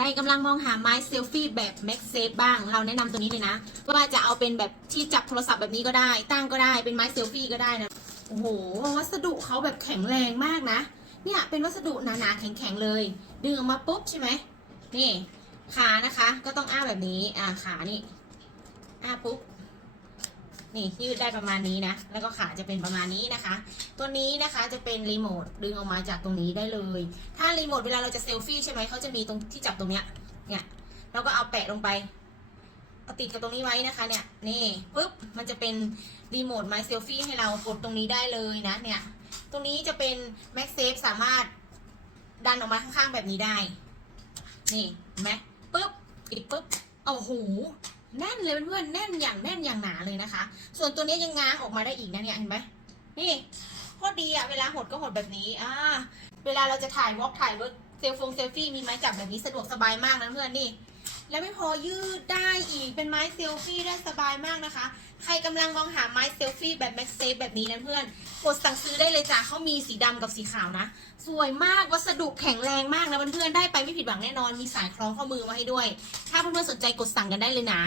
รกำลังมองหาไม้เซลฟี่แบบแม็กเซฟบ้าง เราแนะนำตัวนี้เลยนะ ว่าจะเอาเป็นแบบที่จับโทรศัพท์แบบนี้ก็ได้ ตั้งก็ได้เป็นไม้เซลฟี่ก็ได้นะ โอ้โห วัสดุเขาแบบแข็งแรงมากนะ เนี่ยเป็นวัสดุหนาๆแข็งๆเลย ดึงออกมาปุ๊บใช่ไหมนี่ขานะคะ ก็ต้องอ้าแบบนี้ อ่าขานี่อ้าปุ๊บ นี่ยืดได้ประมาณนี้นะ แล้วก็ขาจะเป็นประมาณนี้นะคะ ตัวนี้นะคะจะเป็นรีโมทดึงออกมาจากตรงนี้ได้เลย ถ้ารีโมทเวลาเราจะเซลฟี่ใช่ไหมเขาจะมีตรงที่จับตรงเนี้ย เนี่ยเราก็เอาแปะลงไปเอาติดกับตรงนี้ไว้นะคะเนี่ย นี่ปุ๊บมันจะเป็นรีโมทไมค์เซลฟี่ให้เรากดตรงนี้ได้เลยนะเนี่ย ตรงนี้จะเป็น m a x Safe สามารถดันออกมาข้างๆแบบนี้ได้ นี่เห็นไหมปุ๊บปิดปุ๊บโอ้โห แน่นเลยเพื่อนแน่นอย่างแน่นอย่างหนาเลยนะคะ ส่วนตัวนี้ยังง้างออกมาได้อีกนะเนี่ยเห็นไหมนี่ข้อดีอะเวลาหดก็หดแบบนี้อ่าเวลาเราจะถ่ายวอล์กถ่ายเวิร์กเซลฟงเซลฟี่มีไม้จับแบบนี้สะดวกสบายมากนะเพื่อนนี่ แล้วไม่พอยืดได้อีกเป็นไม้เซลฟี่ได้สบายมากนะคะ ใครกำลังมองหาไม้เซลฟี่แบบแม็กเซฟแบบนี้นะเพื่อน กดสั่งซื้อได้เลยจ้ะเขามีสีดำกับสีขาวนะ สวยมากวัสดุแข็งแรงมากนะเพื่อนๆได้ไปไม่ผิดหวังแน่นอนมีสายคล้องข้อมือมาให้ด้วย ถ้าเพื่อนๆสนใจกดสั่งกันได้เลยนะ